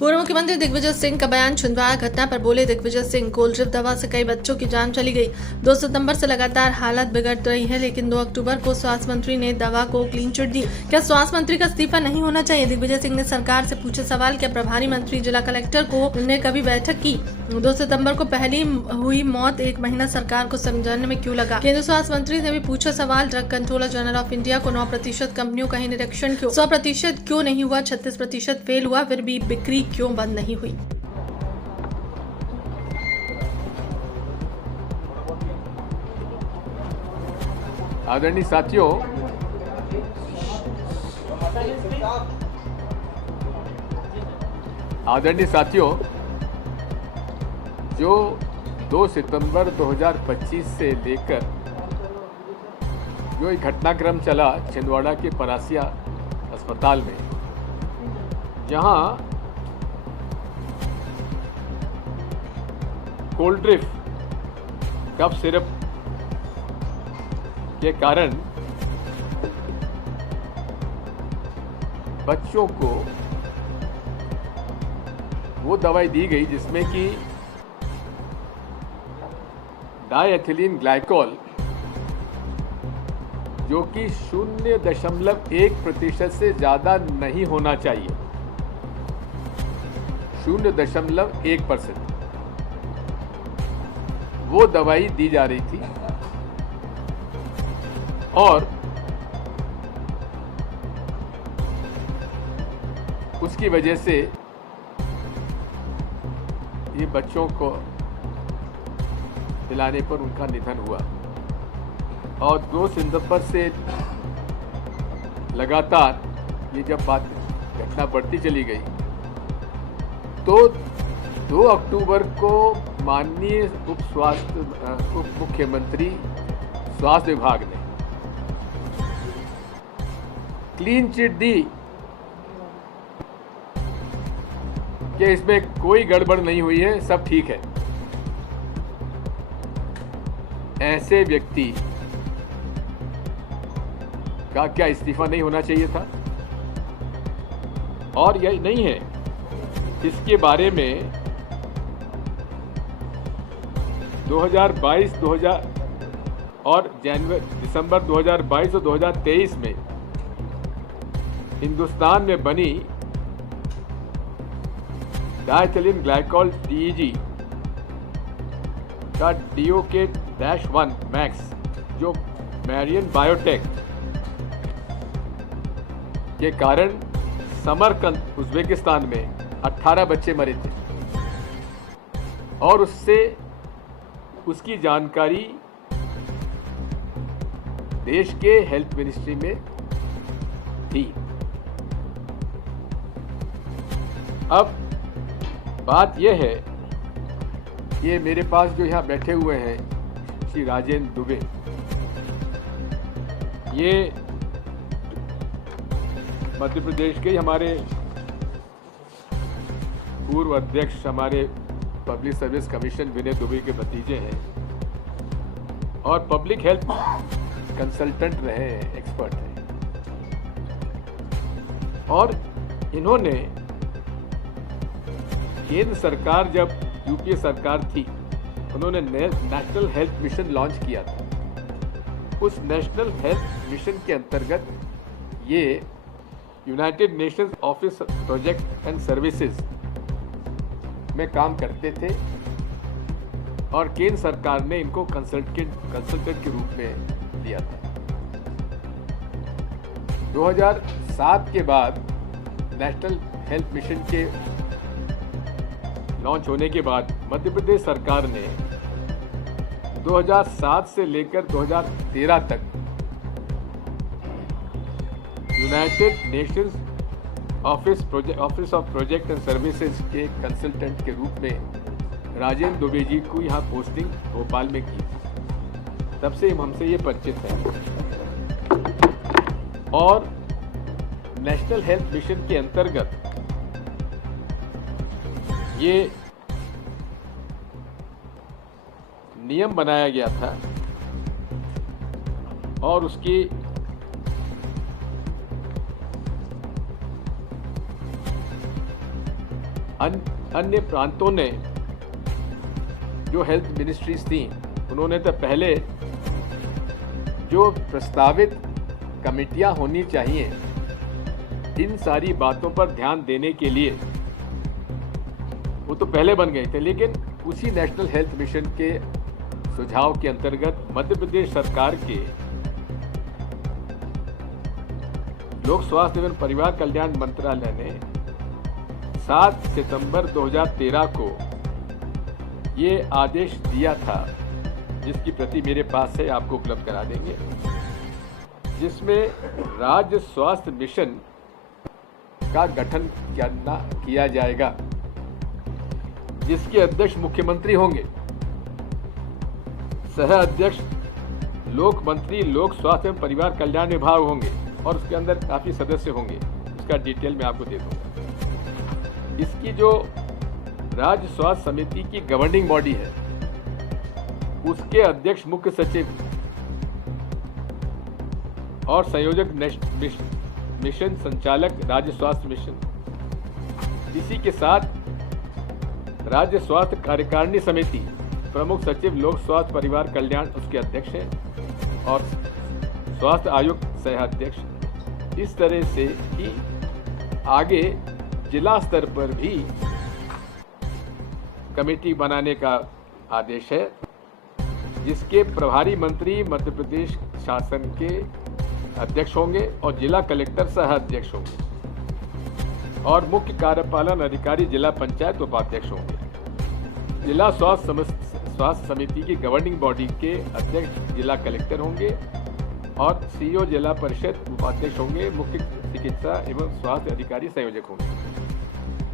पूर्व मुख्यमंत्री दिग्विजय सिंह का बयान छिंदवाड़ा घटना पर बोले दिग्विजय सिंह, कोलड्रिप दवा से कई बच्चों की जान चली गई। 2 सितंबर से लगातार हालत बिगड़ रही है, लेकिन 2 अक्टूबर को स्वास्थ्य मंत्री ने दवा को क्लीन चिट दी। क्या स्वास्थ्य मंत्री का इस्तीफा नहीं होना चाहिए? दिग्विजय सिंह ने सरकार से पूछे सवाल। क्या प्रभारी मंत्री जिला कलेक्टर को ने कभी बैठक की? 2 सितंबर को पहली हुई मौत 1 महीना सरकार को समझाने में क्यों लगा? केंद्रीय स्वास्थ्य मंत्री ने भी पूछा सवाल। Drug controller general of India को 9% कंपनियों का ही निरीक्षण क्यों? 100% क्यों नहीं हुआ? 36% फेल हुआ, फिर भी बिक्री क्यों बंद नहीं हुई? आदरणीय साथियों, जो 2 सितंबर 2025 से लेकर जो एक घटनाक्रम चला छिंदवाड़ा के परासिया अस्पताल में, जहां कोलड्रिप कफ सिरप के कारण बच्चों को वो दवाई दी गई जिसमें कि डायएथिलीन ग्लाइकोल, जो कि 0.1% से ज्यादा नहीं होना चाहिए, 0.1%, वो दवाई दी जा रही थी। और उसकी वजह से ये बच्चों को पिलाने पर उनका निधन हुआ। और 2 सितंबर से लगातार ये जब घटना बढ़ती चली गई, तो 2 अक्टूबर को माननीय उप मुख्यमंत्री स्वास्थ्य विभाग ने क्लीन चिट दी कि इसमें कोई गड़बड़ नहीं हुई है, सब ठीक है। ऐसे व्यक्ति का क्या इस्तीफा नहीं होना चाहिए था? और यही नहीं है, इसके बारे में 2022 और दिसंबर 2022 और 2023 में हिंदुस्तान में बनी डायथिलीन ग्लाइकोल DEG का DOK-1 मैक्स, जो मैरियन बायोटेक के कारण समरकंद उज्बेकिस्तान में 18 बच्चे मरे थे, और उसकी जानकारी देश के हेल्थ मिनिस्ट्री में थी। अब बात यह है, ये मेरे पास जो यहाँ बैठे हुए हैं श्री राजेंद्र दुबे, ये मध्य प्रदेश के हमारे पूर्व अध्यक्ष, हमारे पब्लिक सर्विस कमीशन विनय दुबे के भतीजे हैं और पब्लिक हेल्थ कंसल्टेंट रहे हैं, एक्सपर्ट हैं। और इन्होंने केंद्र सरकार, जब यूपीए सरकार थी, उन्होंने नेशनल हेल्थ मिशन लॉन्च किया था। उस नेशनल हेल्थ मिशन के अंतर्गत ये United Nations office project and services में काम करते थे, और केंद्र सरकार ने इनको कंसल्टेंट के रूप में दिया था। 2007 के बाद नेशनल हेल्थ मिशन के लॉन्च होने के बाद मध्य प्रदेश सरकार ने 2007 से लेकर 2013 तक United Nations office of project and services के कंसल्टेंट के रूप में राजेंद्र दुबे जी को यहाँ पोस्टिंग भोपाल में की। तब से हमसे ये परिचित है। और नेशनल हेल्थ मिशन के अंतर्गत ये नियम बनाया गया था और उसकी अन्य प्रांतों ने जो हेल्थ मिनिस्ट्रीज थी उन्होंने तो पहले जो प्रस्तावित कमेटियां होनी चाहिए इन सारी बातों पर ध्यान देने के लिए वो तो पहले बन गए थे, लेकिन उसी नेशनल हेल्थ मिशन के सुझाव के अंतर्गत मध्य प्रदेश सरकार के लोक स्वास्थ्य एवं परिवार कल्याण मंत्रालय ने 7 सितंबर 2013 को ये आदेश दिया था, जिसकी प्रति मेरे पास है, आपको उपलब्ध करा देंगे, जिसमें राज्य स्वास्थ्य मिशन का गठन किया जाएगा, जिसके अध्यक्ष मुख्यमंत्री होंगे, सह अध्यक्ष लोक मंत्री लोक स्वास्थ्य एवं परिवार कल्याण विभाग होंगे और उसके अंदर काफी सदस्य होंगे। इसका डिटेल मैं आपको दे दूंगा। इसकी जो राज्य स्वास्थ्य समिति की गवर्निंग बॉडी है उसके अध्यक्ष मुख्य सचिव और संयोजक मिशन संचालक राज्य स्वास्थ्य मिशन। इसी के साथ राज्य स्वास्थ्य कार्यकारिणी समिति प्रमुख सचिव लोक स्वास्थ्य परिवार कल्याण उसके अध्यक्ष हैं और स्वास्थ्य आयुक्त सह अध्यक्ष। इस तरह से ही आगे जिला स्तर पर भी कमेटी बनाने का आदेश है, जिसके प्रभारी मंत्री मध्य प्रदेश शासन के अध्यक्ष होंगे और जिला कलेक्टर सह अध्यक्ष होंगे और मुख्य कार्यपालन अधिकारी जिला पंचायत उपाध्यक्ष होंगे। जिला स्वास्थ्य समिति की गवर्निंग बॉडी के अध्यक्ष जिला कलेक्टर होंगे और सीईओ जिला परिषद उपाध्यक्ष होंगे, मुख्य चिकित्सा एवं स्वास्थ्य अधिकारी संयोजक होंगे।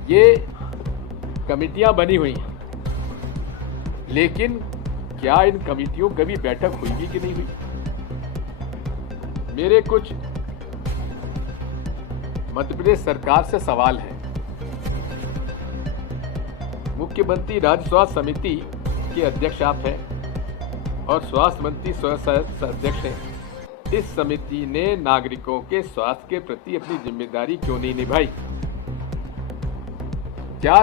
ये कमेटियां बनी हुई हैं, लेकिन क्या इन कमेटियों की कभी बैठक हुई भी कि नहीं हुई? मेरे कुछ मध्य प्रदेश सरकार से सवाल है। मुख्यमंत्री राज्य स्वास्थ्य समिति के अध्यक्ष आप हैं और स्वास्थ्य मंत्री स्वयं अध्यक्ष हैं। इस समिति ने नागरिकों के स्वास्थ्य के प्रति अपनी जिम्मेदारी क्यों नहीं निभाई? क्या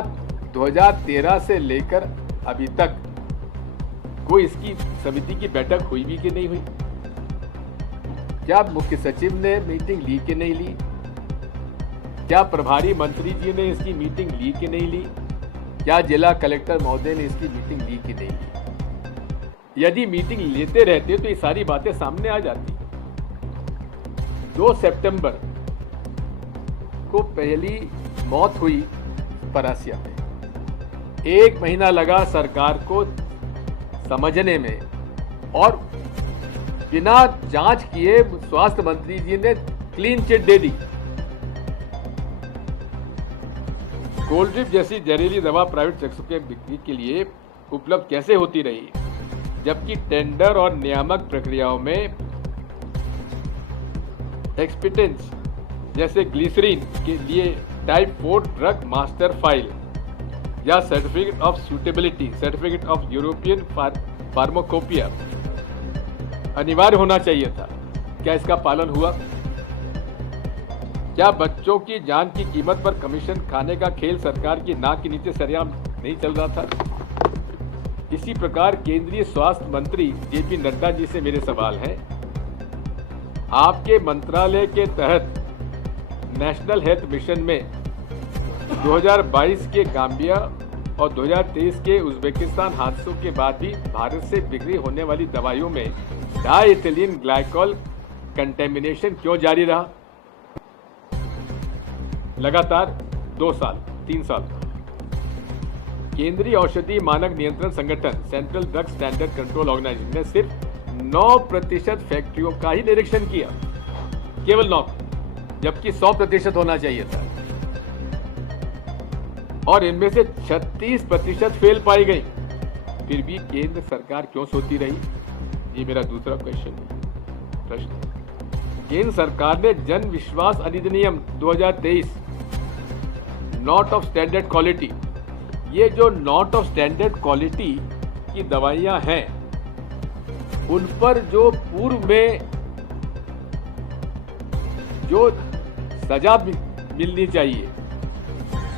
2013 से लेकर अभी तक कोई इसकी समिति की बैठक हुई भी कि नहीं हुई? क्या मुख्य सचिव ने मीटिंग ली कि नहीं ली? क्या प्रभारी मंत्री जी ने इसकी मीटिंग ली कि नहीं ली? क्या जिला कलेक्टर महोदय ने इसकी मीटिंग ली कि नहीं ली? यदि मीटिंग लेते रहते तो ये सारी बातें सामने आ जाती। 2 सितंबर को पहली मौत हुई परासिया में। 1 महीना लगा सरकार को समझने में और बिना जांच किए स्वास्थ्य मंत्री जी ने क्लीन चिट दे दी। कोल्ड्रिप जैसी जहरीली दवा प्राइवेट सेक्टर के बिक्री के लिए उपलब्ध कैसे होती रही, जबकि टेंडर और नियामक प्रक्रियाओं में एक्सपिटेंस जैसे ग्लिसरीन के लिए टाइप 4 ड्रग मास्टर फाइल या certificate of suitability, certificate of European pharmacopoeia अनिवार्य होना चाहिए था। क्या इसका पालन हुआ? क्या बच्चों की जान की कीमत पर कमीशन खाने का खेल सरकार की नाक के नीचे सरेआम नहीं चल रहा था? इसी प्रकार केंद्रीय स्वास्थ्य मंत्री जेपी नड्डा जी से मेरे सवाल हैं, आपके मंत्रालय के तहत नेशनल हेल्थ मिशन में 2022 के गाम्बिया और 2023 के उज्बेकिस्तान हादसों के बाद भी भारत से बिक्री होने वाली दवाइयों में डाइथिलीन ग्लाइकॉल कंटेमिनेशन क्यों जारी रहा? लगातार 2 साल 3 साल। केंद्रीय औषधि मानक नियंत्रण संगठन central drug standard control organisation ने सिर्फ 9% फैक्ट्रियों का ही निरीक्षण किया, केवल 9, जबकि 100% होना चाहिए था और इनमें से 36% फेल पाई गई। फिर भी केंद्र सरकार क्यों सोती रही? ये मेरा दूसरा प्रश्न। केंद्र सरकार ने जन विश्वास अधिनियम 2023 नॉट ऑफ स्टैंडर्ड क्वालिटी, ये जो नॉट ऑफ स्टैंडर्ड क्वालिटी की दवाइयां हैं उन पर जो पूर्व में जो सजा मिलनी चाहिए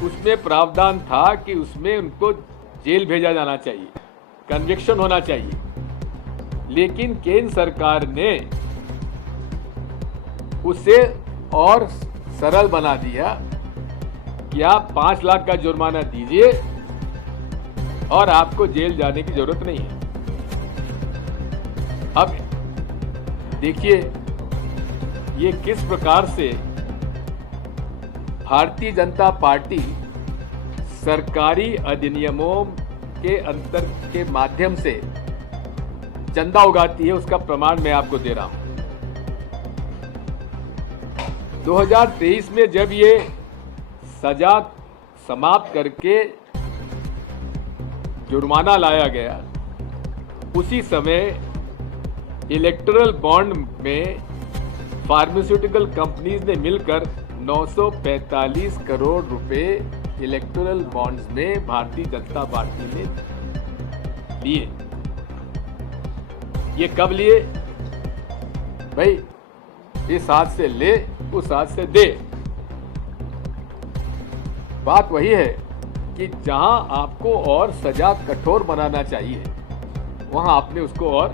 उसमें प्रावधान था कि उसमें उनको जेल भेजा जाना चाहिए, कन्विक्शन होना चाहिए। लेकिन केंद्र सरकार ने उसे और सरल बना दिया कि आप 5 लाख का जुर्माना दीजिए और आपको जेल जाने की जरूरत नहीं है। अब देखिए ये किस प्रकार से भारतीय जनता पार्टी सरकारी अधिनियमों के अंतर के माध्यम से चंदा उगाती है, उसका प्रमाण मैं आपको दे रहा हूं। 2023 में जब ये सजा समाप्त करके जुर्माना लाया गया, उसी समय इलेक्टोरल बॉन्ड में फार्मास्यूटिकल कंपनीज ने मिलकर 945 करोड़ रुपए इलेक्टोरल बॉन्ड्स में भारतीय जनता पार्टी ने लिए। ये कब लिए भाई? इस हाथ से ले, उस हाथ से दे। बात वही है कि जहां आपको और सजा कठोर बनाना चाहिए, वहां आपने उसको और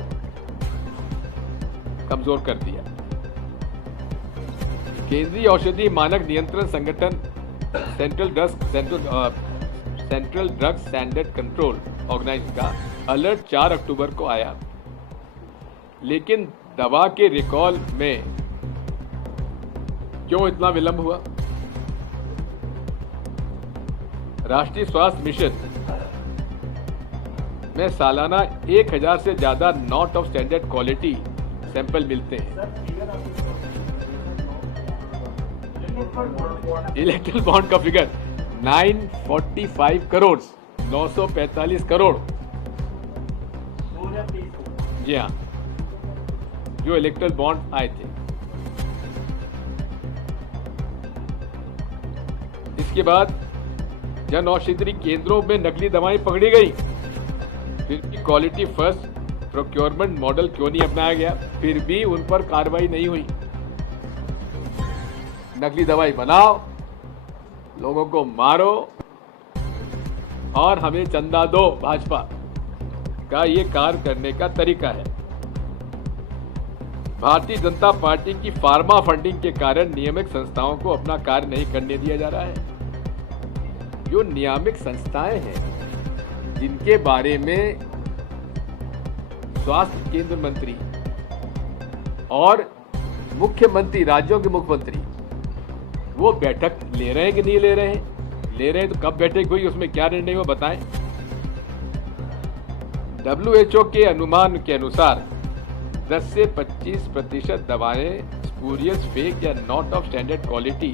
कमजोर कर दिया। केंद्रीय औषधि मानक नियंत्रण संगठन central drugs standard control organisation का अलर्ट 4 अक्टूबर को आया, लेकिन दवा के रिकॉल में क्यों इतना विलंब हुआ? राष्ट्रीय स्वास्थ्य मिशन में सालाना 1000 से ज्यादा not of standard quality sample मिलते हैं। इलेक्ट्रल बॉन्ड का फिगर 945 करोड़, 945 करोड़, जी हाँ, जो इलेक्ट्रल बॉन्ड आए थे। इसके बाद जन औषधि केंद्रों में नकली दवाएं पकड़ी गई, फिर भी क्वालिटी फर्स्ट प्रोक्योरमेंट मॉडल क्यों नहीं अपनाया गया? फिर भी उन पर कार्रवाई नहीं हुई। नकली दवाई बनाओ, लोगों को मारो और हमें चंदा दो। भाजपा का ये कार्य करने का तरीका है। भारतीय जनता पार्टी की फार्मा फंडिंग के कारण नियामक संस्थाओं को अपना कार्य नहीं करने दिया जा रहा है। जो नियामक संस्थाएं हैं, जिनके बारे में स्वास्थ्य केंद्र मंत्री और मुख्यमंत्री, राज्यों के मुख्यमंत्री, वो बैठक ले रहे हैं कि नहीं ले रहे हैं? ले रहे हैं तो कब बैठक हुई, उसमें क्या निर्णय हुआ, बताएं। WHO के अनुमान के अनुसार 10 से 25% दवाएं स्पूरियस, फेक या नॉट ऑफ स्टैंडर्ड क्वालिटी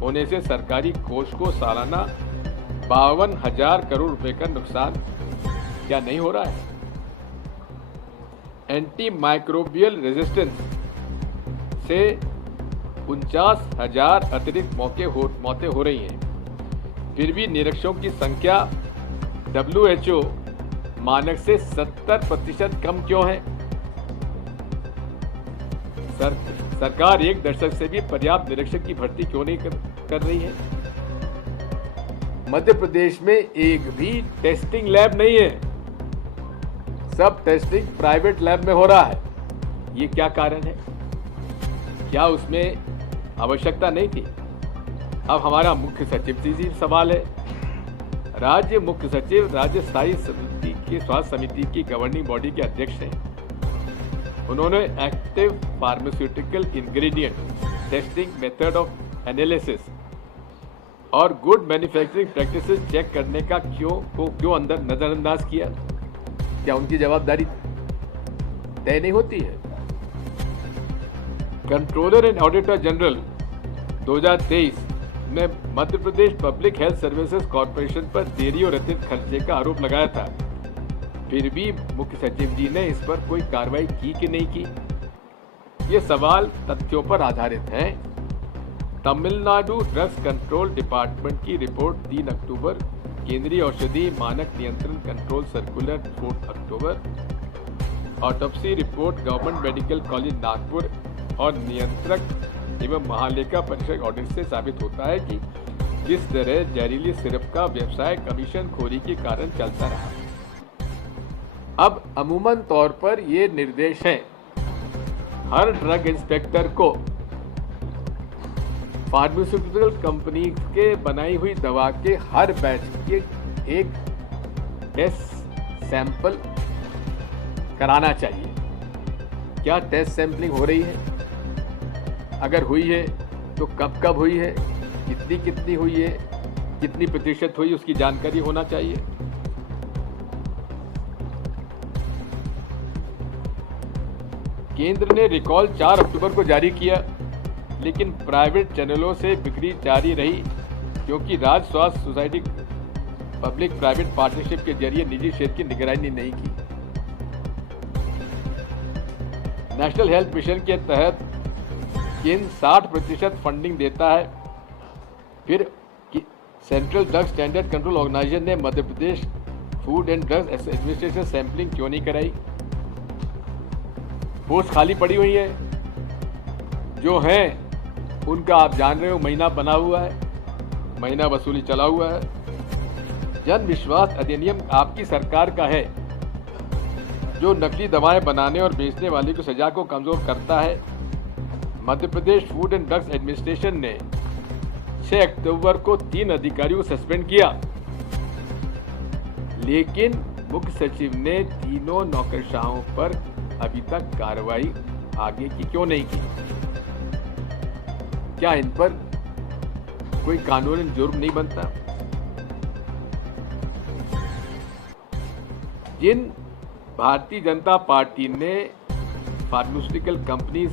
होने से सरकारी कोष को सालाना 52,000 करोड़ रुपए का नुकसान क्या नहीं हो रहा है? एंटी माइक्रोबियल रेजिस्टेंस से 49,000 अतिरिक्त मौतें हो रही हैं। फिर भी निरीक्षकों की संख्या WHO मानक से 70% कम क्यों है? सरकार 1 दशक से भी पर्याप्त निरीक्षक की भर्ती क्यों नहीं कर रही है? मध्य प्रदेश में एक भी टेस्टिंग लैब नहीं है, सब टेस्टिंग प्राइवेट लैब में हो रहा है। ये क्या कारण है? क्या उसमें आवश्यकता नहीं थी? अब हमारा मुख्य सचिव जी सवाल है। राज्य मुख्य सचिव राज्य स्थायी समिति की स्वास्थ्य समिति की गवर्निंग बॉडी के अध्यक्ष हैं। उन्होंने active pharmaceutical ingredient testing method of analysis और गुड मैन्युफैक्चरिंग प्रैक्टिसेस चेक करने का क्यों अंदर नजरअंदाज किया? क्या उनकी जवाबदारी तय नहीं होती है? कंट्रोलर एंड ऑडिटर जनरल 2023 ने मध्य प्रदेश पब्लिक हेल्थ सर्विसेज कॉर्पोरेशन पर देरी और अतिरिक्त खर्चे का आरोप लगाया था। फिर भी मुख्य सचिव जी ने इस पर कोई कार्रवाई की कि नहीं की? ये सवाल तथ्यों पर आधारित हैं। तमिलनाडु ड्रग्स कंट्रोल डिपार्टमेंट की रिपोर्ट 3 अक्टूबर, केंद्रीय औषधि मानक नियंत्रण कंट्रोल सर्कुलर 4 अक्टूबर, autopsy report government medical college Nagpur और नियंत्रक एवं महालेखा परीक्षक ऑडिट से साबित होता है कि जिस तरह जहरीली सिरप का व्यवसाय कमीशन खोरी के कारण चलता रहा। अब अमूमन तौर पर ये निर्देश है हर ड्रग इंस्पेक्टर को फार्मास्यूटिकल कंपनी के बनाई हुई दवा के हर बैच के एक टेस्ट सैंपल कराना चाहिए। क्या टेस्ट सैंपलिंग हो रही है? अगर हुई है तो कब कब हुई है, कितनी हुई है, कितनी प्रतिशत हुई, उसकी जानकारी होना चाहिए। केंद्र ने रिकॉल 4 अक्टूबर को जारी किया, लेकिन प्राइवेट चैनलों से बिक्री जारी रही क्योंकि राज्य स्वास्थ्य सोसाइटी पब्लिक प्राइवेट पार्टनरशिप के जरिए निजी क्षेत्र की निगरानी नहीं की। नेशनल हेल्थ मिशन के तहत केंद्र 60% फंडिंग देता है। फिर central drug standard control organisation ने Madhya Pradesh food and drugs administration sampling क्यों नहीं कराई? पोस्ट खाली पड़ी हुई है, जो हैं उनका आप जान रहे हो महीना बना हुआ है, महीना वसूली चला हुआ है। जन विश्वास अधिनियम आपकी सरकार का है, जो नकली दवाएं बनाने और बेचने वाले की सजा को कमजोर करता है। मध्य Pradesh food and drugs administration ने 6 अक्टूबर को 3 अधिकारियों को सस्पेंड किया, लेकिन मुख्य सचिव ने तीनों नौकरशाहों पर अभी तक कार्रवाई आगे की क्यों नहीं की? क्या इन पर कोई कानूनी जुर्म नहीं बनता? जिन भारतीय जनता पार्टी ने फार्मास्यूटिकल कंपनीज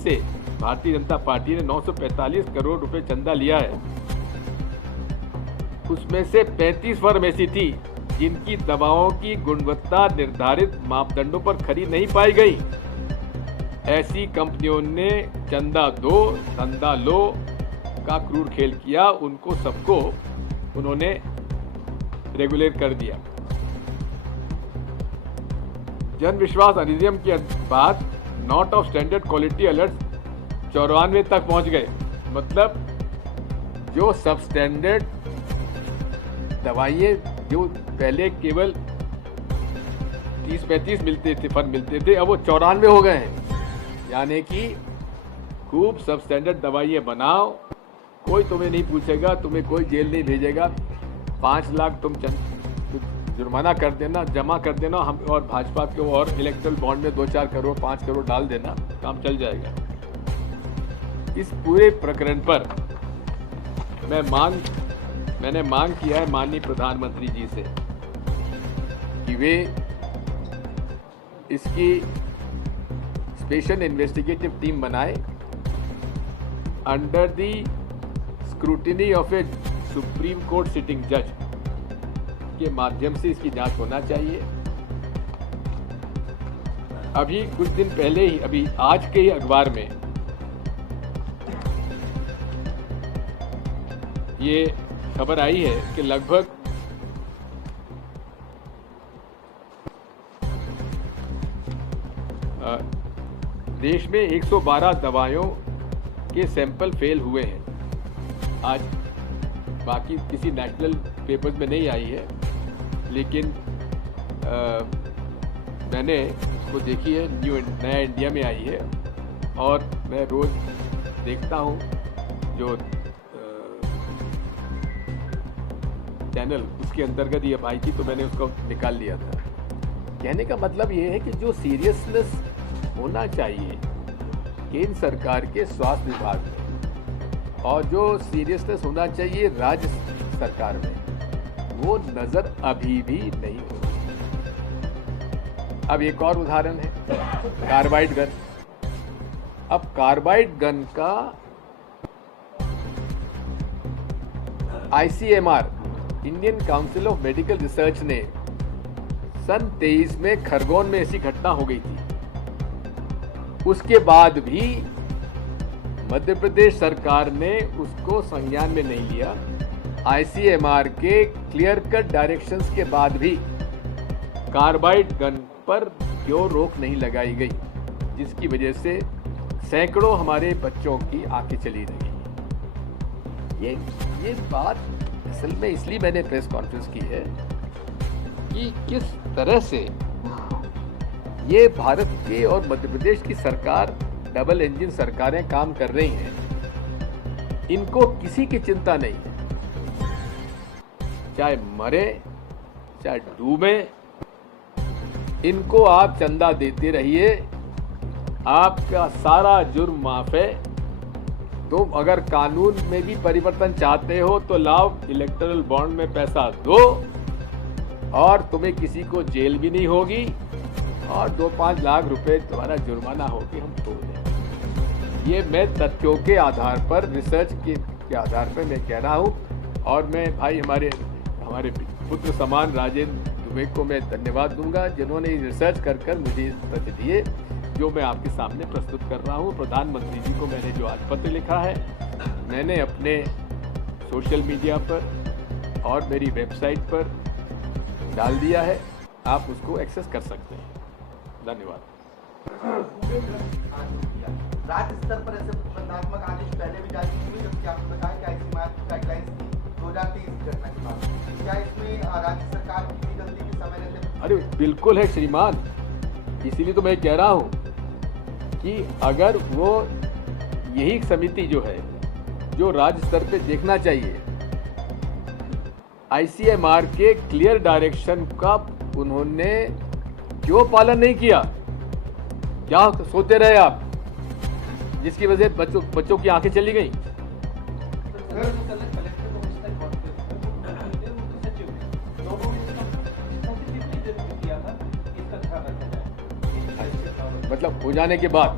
से भारतीय जनता पार्टी ने 945 करोड़ रुपए चंदा लिया है, उसमें से 35 फर्म ऐसी थी जिनकी दवाओं की गुणवत्ता निर्धारित मापदंडों पर खरी नहीं पाई गई। ऐसी कंपनियों ने चंदा दो धंधा लो का क्रूर खेल किया, उनको सबको उन्होंने रेगुलेट कर दिया। जन विश्वास अधिनियम के बाद not of standard quality alert 94 तक पहुंच गए। मतलब जो सब स्टैंडर्ड दवाइयाँ जो पहले केवल 30-35 फर्म मिलते थे, अब वो 94 हो गए हैं। यानी कि खूब सब स्टैंडर्ड दवाइयाँ बनाओ, कोई तुम्हें नहीं पूछेगा, तुम्हें कोई जेल नहीं भेजेगा। 5 लाख तुम जुर्माना कर देना, जमा कर देना, हम और भाजपा के और इलेक्ट्रल बॉन्ड में 2-4 करोड़ 5 करोड़ डाल देना, काम चल जाएगा। इस पूरे प्रकरण पर मैंने मांग किया है माननीय प्रधानमंत्री जी से कि वे इसकी स्पेशल इन्वेस्टिगेटिव टीम बनाए under the scrutiny of a supreme court sitting जज के माध्यम से इसकी जांच होना चाहिए। अभी कुछ दिन पहले ही, अभी आज के ही अखबार में ये खबर आई है कि लगभग देश में 112 दवाइयों के सैंपल फेल हुए हैं। आज बाकी किसी नेशनल पेपर्स में नहीं आई है, लेकिन मैंने उसको देखी है, नया इंडिया में आई है। और मैं रोज़ देखता हूँ जो चैनल, उसके अंतर्गत ये आई थी, तो मैंने उसको निकाल लिया था। कहने का मतलब ये है कि जो सीरियसनेस होना चाहिए केंद्र सरकार के स्वास्थ्य विभाग में और जो सीरियसनेस होना चाहिए राज्य सरकार में, वो नज़र अभी भी नहीं हो रही। अब एक और उदाहरण है कार्बाइड गन। अब कार्बाइड गन का ICMR Indian council of medical research ने सन 23 में खरगोन में ऐसी घटना हो गई थी। उसके बाद भी मध्य प्रदेश सरकार ने उसको संज्ञान में नहीं लिया। ICMR के क्लियर कट डायरेक्शंस के बाद भी कार्बाइड गन पर क्यों रोक नहीं लगाई गई, जिसकी वजह से सैकड़ों हमारे बच्चों की आंखें चली रही। ये बात असल में इसलिए मैंने प्रेस कॉन्फ्रेंस की है कि किस तरह से ये भारत के और मध्य प्रदेश की सरकार डबल इंजन सरकारें काम कर रही हैं, इनको किसी की चिंता नहीं है। चाहे मरे चाहे डूबे, इनको आप चंदा देते रहिए, आपका सारा जुर्म माफ है। तुम अगर कानून में भी परिवर्तन चाहते हो तो लाओ, इलेक्टोरल बॉन्ड में पैसा दो और तुम्हें किसी को जेल भी नहीं होगी और 2-5 लाख रुपए तुम्हारा जुर्माना होगी, हम छोड़ देंगे। ये मैं तथ्यों के आधार पर, रिसर्च के आधार पर मैं कह रहा हूँ। और मैं भाई हमारे पुत्र समान राजेंद्र दुबे को मैं धन्यवाद दूंगा, जिन्होंने रिसर्च कर मुझे तथ्य दिए जो मैं आपके सामने प्रस्तुत कर रहा हूँ। प्रधानमंत्री जी को मैंने जो आज पत्र लिखा है, मैंने अपने सोशल मीडिया पर और मेरी वेबसाइट पर डाल दिया है, आप उसको एक्सेस कर सकते हैं। धन्यवाद। राज्य स्तर पर ऐसे प्रतिबंधात्मक आदेश पहले भी जारी हुए, जबकि आपने बताया कि आईसीएमआर गाइडलाइंस थी 2023 की घटना के बाद। क्या इसमें राज्य सरकार की भी गलती की समय रहते? अरे बिल्कुल है श्रीमान, इसीलिए तो मैं कह रहा हूँ कि अगर वो यही समिति जो है, जो राज्य स्तर पे देखना चाहिए, आईसीएमआर के क्लियर डायरेक्शन का उन्होंने क्यों पालन नहीं किया? क्या सोते रहे आप, जिसकी वजह से बच्चों की आंखें चली गई? मतलब हो जाने के बाद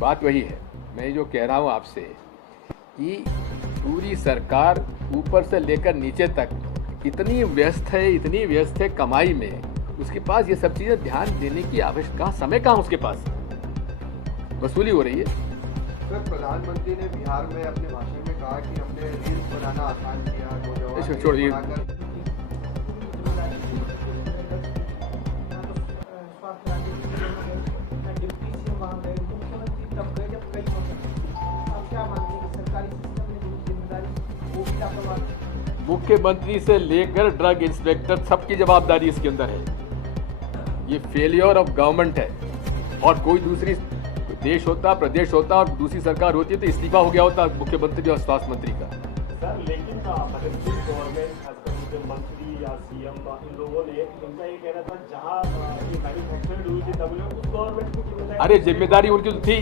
बात वही है। मैं जो कह रहा हूँ आपसे कि पूरी सरकार ऊपर से लेकर नीचे तक इतनी व्यस्त है कमाई में, उसके पास ये सब चीजें ध्यान देने की आवश्यकता, समय कहाँ उसके पास? वसूली हो रही है। सर, प्रधानमंत्री ने बिहार में अपने भाषण में कहा कि हमने रील्स बनाना आसान किया, छोड़िए। मुख्यमंत्री से लेकर ड्रग इंस्पेक्टर सबकी जवाबदारी इसके अंदर है। ये फेलियर ऑफ गवर्नमेंट है। और कोई दूसरी देश होता, प्रदेश होता और दूसरी सरकार होती तो इस्तीफा हो गया होता मुख्यमंत्री और स्वास्थ्य मंत्री का। सर, लेकिन गवर्नमेंट मंत्री या सीएम इन लोगों ने, उनका ये कहना था जहां ये मैन्युफैक्चर्ड हुई थी तब उस गवर्नमेंट की जिम्मेदारी। अरे जिम्मेदारी उनकी तो थी,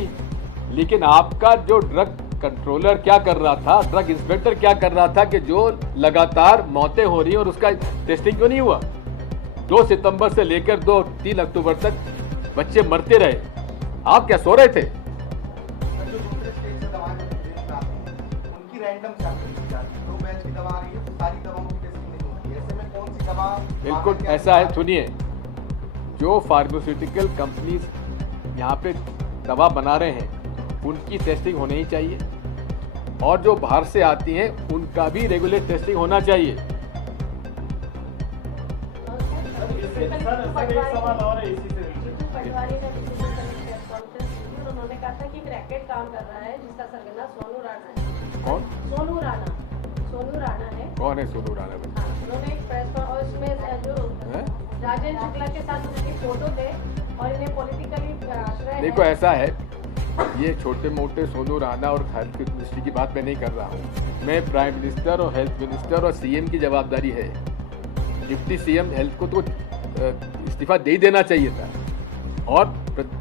लेकिन आपका जो ड्रग कंट्रोलर क्या कर रहा था, ड्रग इंस्पेक्टर क्या कर रहा था कि जो लगातार मौतें हो रही हैं और उसका टेस्टिंग क्यों नहीं हुआ? 2 सितंबर से लेकर 2-3 अक्टूबर तक बच्चे मरते रहे, आप क्या सो रहे थे? जो दूसरे स्टेट से दवाएं प्रदेश में आती हैं, उनकी रैंडम सैंपलिंग की जाती है। 2 बैच की दवा आ रही है तो सारी दवाओं की टेस्टिंग नहीं होती है। ऐसे में कौन सी दवा? बिल्कुल ऐसा है। सुनिए, जो फार्मास्यूटिकल कंपनीज यहाँ पे दवा बना रहे हैं उनकी टेस्टिंग होनी ही चाहिए, और जो बाहर से आती हैं उनका भी रेगुलर टेस्टिंग होना चाहिए। उन्होंने कहा था कि एक रैकेट काम कर रहा है जिसका सरगना सोनू राणा है। कौन? सोनू राणा है। कौन है सोनू राणा? उन्होंने एक प्रेस और उसमें जो राजेंद्र शुक्ला के साथ उनके फोटो थे और इन्हें पॉलिटिकली आश्रय। देखो ऐसा है, ये छोटे मोटे सोनू राणा और हेल्थ मिनिस्ट्री की बात मैं नहीं कर रहा हूँ। मैं प्राइम मिनिस्टर और हेल्थ मिनिस्टर और सीएम की जवाबदारी है। डिप्टी सीएम हेल्थ को तो इस्तीफा दे ही देना चाहिए था और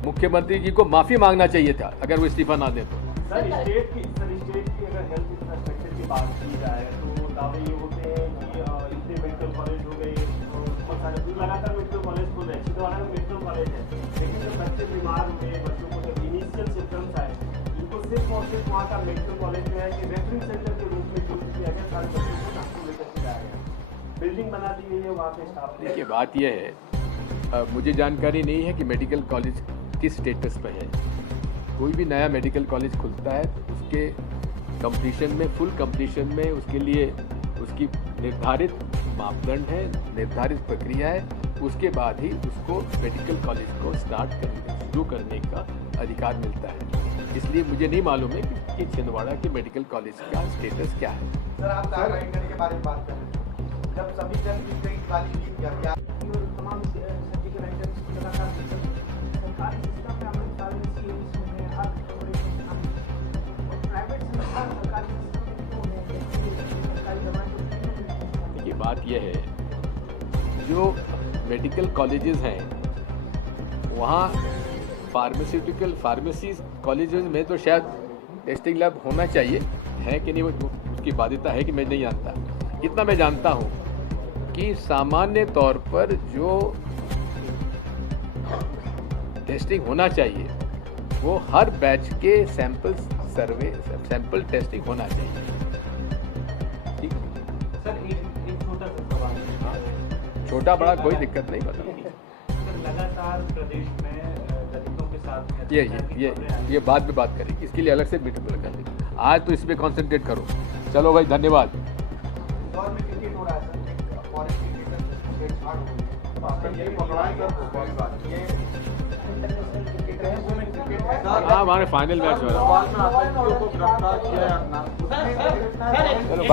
मुख्यमंत्री जी को माफी मांगना चाहिए था अगर वो इस्तीफा ना दे तो। सर, स्टेट की अगर हेल्थ इंफ्रास्ट्रक्चर की बात की जाए तो दावे ये होते हैं कि इतने मेडिकल कॉलेज हो गए, लगातार मेडिकल कॉलेज खुल रहे हैं, छिंदवाड़ा में मेडिकल कॉलेज है, लेकिन जब बच्चे बीमार हुए, बच्चों को जब इनिशियल सिम्टम्स आए, इनको सिर्फ और सिर्फ वहाँ का मेडिकल कॉलेज में है कि रेफरिंग सेंटर के रूप में यूज किया गया, सारे बच्चों को नागपुर लेकर के जाया गया, बिल्डिंग बना दी गई है वहाँ पे स्टाफ। देखिए बात यह है, मुझे जानकारी नहीं है कि मेडिकल कॉलेज किस स्टेटस पर है। कोई भी नया मेडिकल कॉलेज खुलता है उसके कंप्लीशन में, फुल कंप्लीशन में उसके लिए उसकी निर्धारित मापदंड है, निर्धारित प्रक्रिया है, उसके बाद ही उसको मेडिकल कॉलेज को शुरू करने का अधिकार मिलता है। इसलिए मुझे नहीं मालूम है कि छिंदवाड़ा के मेडिकल कॉलेज का स्टेटस क्या है। सर आप कार्रवाई करने के बारे में बात कर रहे हैं, जब सभी जन जीत गई दिवाली जीत गया, क्या तमाम सर्जिकल आइटम्स की लगातार सरकारी सिस्टम में हमारे फार्मेसी में हर प्राइवेट संस्थान सरकारी सिस्टम में क्यों है, सरकारी दवाएं देखिए बात यह है, जो मेडिकल कॉलेजेस हैं वहाँ फार्मेसी कॉलेजेस में तो शायद टेस्टिंग लैब होना चाहिए, है कि नहीं वो उसकी बाध्यता है कि मैं नहीं जानता। इतना मैं जानता हूँ कि सामान्य तौर पर जो टेस्टिंग होना चाहिए वो हर बैच के सैंपल टेस्टिंग होना चाहिए। ठीक है? सर एक छोटा सा सवाल है, छोटा बड़ा कोई दिक्कत नहीं बता। सर लगातार प्रदेश में दलितों के साथ ये बाद में बात करेंगे, इसके लिए अलग से मीटिंग कर लेंगे। आज तो इस पे कॉन्सेंट्रेट करो। चलो भाई, धन्यवाद। इंदौर में क्रिकेट हो रहा है सर, एक फॉरेन क्रिकेटर छेड़छाड़ हो गई है, ये पकड़ाई कर ये इंटरनेशनल क्रिकेट है, वुमेन क्रिकेट है। हाँ, हमारे फाइनल मैच हो रहा है। को गिरफ्तार किया चलो बात